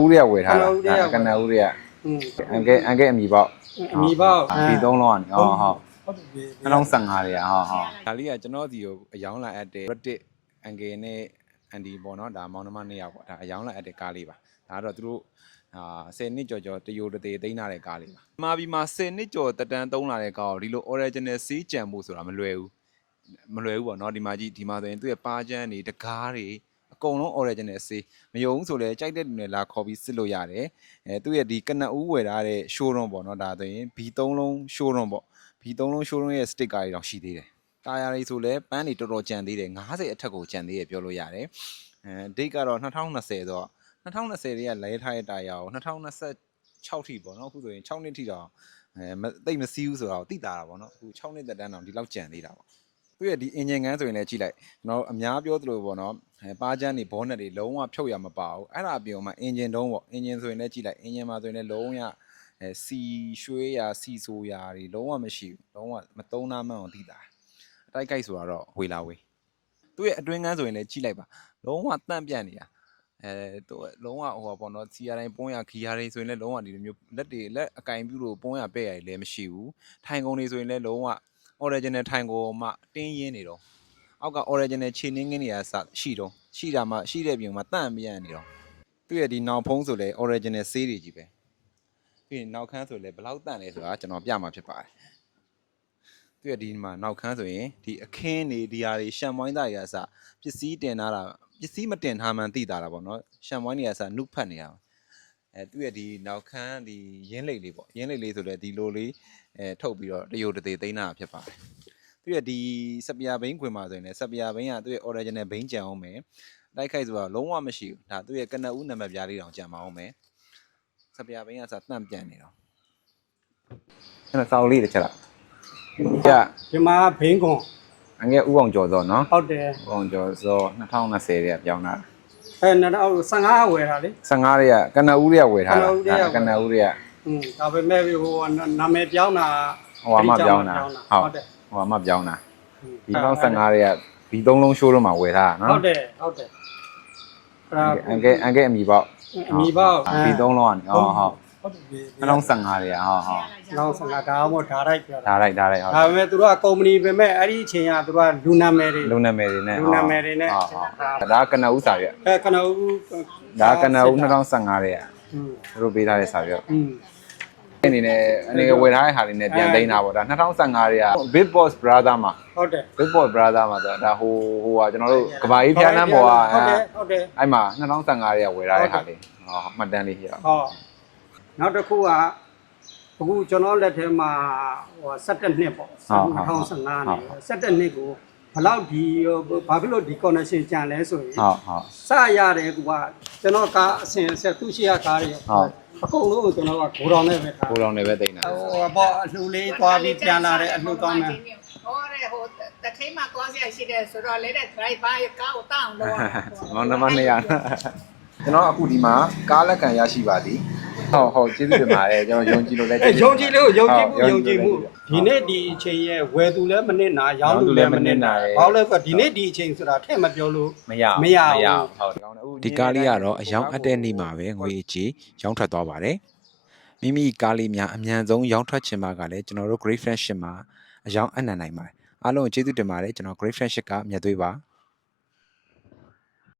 ဦးရဝယ်ထားတာကနဦးရအန်ကဲအမီပေါ့ဒီ3လုံးကနေဟုတ်2015တွေကဟုတ်ဒါလေးကကျွန်တော်ဒီကိုအယောင်းလာအပ်တဲ့ Reddit အန်ကဲနဲ့အန်ဒီပေါ့နော်ဒါမောင်နှမ2ယောက်ပေါ့ဒါအယောင်းလာအပ်တဲ့ကားလေးပါဒါကတော့သူတို့10နှစ်ကျော်တရိုတသေးသိမ်းလာတဲ့ကားလေးပါမှာပြီးမှာ10နှစ်ကျော်တက်တန်းသုံးလာတဲ့ကားကိုဒီလို original စီးကြံဖို့ဆိုတာမလွယ်ဘူးပေါ့နော်ဒီမှာကြည့်ဒီမှာဆိုရင်သူ့ရဲ့ပါချမ်းတွေတကားတွေအကုန်လုံး original စီးမယုံဆိုလဲကြိုက်တဲ့လူတွေလာခေါ်ပြီးစစ်လို့ရတယ်သူ့ရဲ့ဒီကနဦးဝယ်ထားတဲ့ showroom ပေါ့နော်ဒါဆိုရင် B3 လုံး showroom ပေါ့ B3 လုံး showroom ရဲ့ sticker တွေတော့ရှိသေးတယ်တာယာတွေဆိုလဲပန်းတွေတော်တော်ကြံသေးတယ်90အထက်ကိုကြံသေးတယ်ပြောလို့ရတယ်date ကတော့2020ဆိုတော့2020တွေကလဲထားတဲ့တာယာကို2026ထိပေါ့နော်အခုဆိုရင်6နှစ်ထိတော့တိတ်မစီးဘူးဆိုတော့တိတာတာပေါ့နော်အခု6နှစ်သက်တမ်းတော့ဒီလောက်ကြံသေးတာပေါ့သူရဲ့ဒီ engine ကန်းဆိုရင်လည်းကြည့်လိုက်ကျွန်တော်အများပြောသလိုပေါ့နော်ပါချမ်းတွေဘောနက်တွေလုံးဝဖြုတ်ရမပါဘူးအဲ့ဒါအပြင်မှာ engine တုံးပေါ့ engine ဆိုရင်လည်းကြည့်လိုက် engine မှာဆိုရင်လည်းလုံးဝစီရွှေရာစီဆိုရာတွေလုံးဝမရှိဘူးလုံးဝမသုံးနာမှန်းအောင်တိတာအတိုက်ကိုက်ဆိုတာတော့ဝေလာဝေးသူရဲ့အတွင်းကန်းဆိုရင်လည်းကြည့်လိုက်ပါလုံးဝတန့်ပြန့်နေတာသူလုံးဝဟိုပေါ့နော်စီရတိုင်းပွန်းရခီရတိုင်းဆိုရင်လည်းလုံးဝဒီလိုမျိုးလက်အကင်ပြုလို့ပွန်းရပဲ့ရလည်းမရှိဘူးထိုင်ကုန်တွေဆိုရင်လည်းလုံးဝ original ထိုင်ကုန်မှတင်းရင်းနေတော့အောက်က original ခြေနှင်းငင်းတွေကစရှိတာမှရှိတဲ့ပြင်မှာတန့်ပြန့်နေတော့သူရဲ့ဒီနောက်ဖုံးဆိုလည်း original ဆေးတွေကြီးပဲပြီးရင်နောက်ခန်းဆိုလည်းဘယ်လောက်တန့်လဲဆိုတာကျွန်တော်ပြမှာဖြစ်ပါတယ်သူရဲ့ဒီမှာနောက်ခန်းဆိုရင်ဒီအခင်းတွေဒီဟာတွေရှမ်ဝိုင်းသားတွေကစပစ္စည်းတင်ထားတာပစ္စည်းမတင်ထားမှန်းသိတာပေါ့နော်ရှမ်ဝိုင်းတွေကစနုဖတ်နေတာသူရဲ့ဒီနောက်ခန်းဒီရင်းလိတ်လေးပေါ့ရင်းလိတ်လေးဆိုလည်းဒီလိုလေးထုတ်ပြီးတော့တရိုတသေးသိမ်းတာဖြစ်ပါတယ်သူရဲ့ဒီစပီယာဘိန်းခွင်မှာဆိုရင်လည်းစပီယာဘိန်းကသူရဲ့ original ဘိန်းကြံအောင်မယ်တိုက်ခိုက်ဆိုတာလုံးဝမရှိဘူးဒါသူရဲ့ကနဦးနံပါတ်ပြားလေးတောင်ကြံမအောင်မယ်စပီယာဘိန်းကစတန့်ပြန်နေတော့အဲ့ဒါစောက်လေးတစ်ချက်လားကြာဒီမှာဘင်းကွန်အငယ်ဥအောင်ကျော်စောနော်ဟုတ်တယ်ဥအောင်ကျော်စော2020ရဲ့ပြောင်းတာ2015ဝယ်တာလေ15တွေကကနဦးတွေကဝယ်ထားတာကနဦးတွေကဒါပေမဲ့ဟိုနာမည်ပြောင်းတာဟိုမှပြောင်းတာဟုတ်တယ်ဟိုမှပြောင်းတာဒီ2015တွေက B3 လုံး showroom မှာဝယ်ထားတာနော်ဟုတ်တယ်အန်ကဲအမီပေါ့အမီပေါ့ B3 လုံးကနေဟုတ်2015တွေက2015ဒါမှမဟုတ်ဓာတ်ရိုက်ပြောတာဓာတ်ရိုက်ဟုတ်ဒါပေမဲ့သူတို့ကကုမ္ပဏီပဲမဲ့အဲ့ဒီအချိန်ကသူတို့ကလူနာမည်တွေနဲ့ဒါကနဦးစာရွက်ကနဦးဒါကနဦး2015တွေကသူတို့ပေးထားတဲ့စာရွက်အနေနဲ့ဝယ်ထားတဲ့ဟာတွေနဲ့ပြန်သိမ်းတာပေါ့ဒါ2015တွေက Big Boss Brother မှာဟုတ်တယ် Big Boss Brother မှာဆိုဒါဟိုကကျွန်တော်တို့ကဘာကြီးဖျားနှမ်းပေါ်ကဟုတ်တယ်အဲ့မှာ2015တွေကဝယ်ထားတဲ့ဟာလေးမှတ်တမ်းလေးဖြစ်အောင်ဟုတ်နောက်တစ်ခုကအခုကျွန်တော်လက်ထဲမှာဟို17နှစ်ပေါ့2015နေ17နှစ်ကိုဘလောက်ဒီဘာဖြစ်လို့ဒီ connection ကြံလဲဆိုရင်စရတယ်ကွာကျွန်တော်ကားအစဉ်ဆက်သူရှိရကားတွေအကုန်လုံးကိုကျွန်တော်ကဂိုတောင်နဲ့ပဲထားဂိုတောင်နဲ့ပဲတိတ်နေတာဟိုပေါ့အလှူလေးသွားပြီးပြန်လာတဲ့အလှူသွားမယ်ဟိုတထိတ်မှာသွားစရာရှိတယ်ဆိုတော့လေတဲ့ driver ကားကိုတောင်းလို့မောင်နှမ200ကျွန်တော်အခုဒီမှာကားလက်ခံရရှိပါသည်ဟုတ်ကျေးဇူးတင်ပါတယ်ကျွန်တော်ယုံကြည်လို့လည်းယုံကြည်လို့ယုံကြည်မှုဒီနေ့ဒီအချိန်ရဲ့ဝယ်သူလည်းမနစ်နာရောင်းသူလည်းမနစ်နာဘာလို့လဲဆိုတော့ဒီနေ့ဒီအချိန်ဆိုတာထည့်မပြောလို့မရဟုတ်ဒီကားလေးကတော့အယောင်အပ်တဲ့နေ့မှာပဲငွေကြေးရောင်းထွက်သွားပါတယ်မိမိကားလေးများအမြန်ဆုံးရောင်းထွက်ချင်ပါကလည်းကျွန်တော်တို့ Great Friendship မှာအယောင်အနှံ့နိုင်ပါတယ်အားလုံးကျေးဇူးတင်ပါတယ်ကျွန်တော် Great Friendship ကမြတ်သွေးပါ